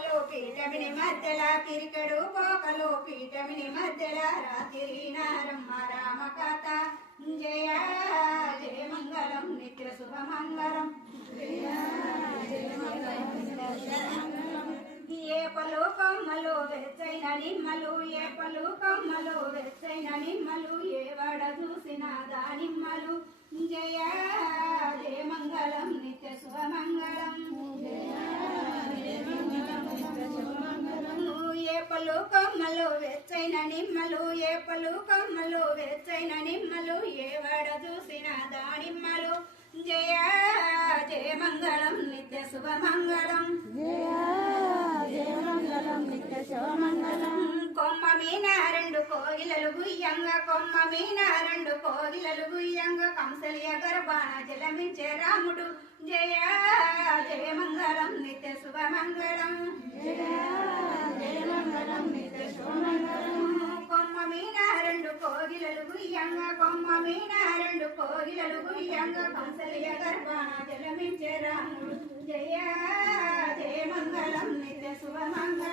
పోకలు పీఠమిని మధ్యల కిరికెడు పోకలు పీఠమిని మధ్యల రాత్రి నారమ్మ రామ కథ జయ జయ మంగళం నిత్య శుభమంగళం ఏ పలు కొమ్మలు వెచ్చైన నిమ్మలు ఏ పలు కొమ్మలు వెచ్చైన నిమ్మలు ఏ వాడ చూసిన దానిమ్మలు జయ జయ మంగళం నిత్య శుభమంగళం ఏ పలు కొమ్మలు వెచ్చైన నిమ్మలు ఏ పలు కొమ్మలు వెచ్చైన నిమ్మలు ఏ వాడ చూసిన దానిమ్మలు జయ జయ మంగళం నిత్య శుభమంగళం కొమ్మ మీన రెండు కోగిలలు గుయ్యంగా కొమ్మ మీన రెండు కోగిలలు గుయ్యంగా కంసలియ గర్భాన జలమించే రాముడు జయ జయ మంగళం నిత్య శుభమంగళం కొమ్మ మీన రెండు కోగిలలు గుయ్యంగా కొమ్మ మీన రెండు కోగిలలు గుయ్యంగా కంసలియ గర్భాన జలమించే రాముడు జయ జయ మంగళం నిత్య శుభమంగళం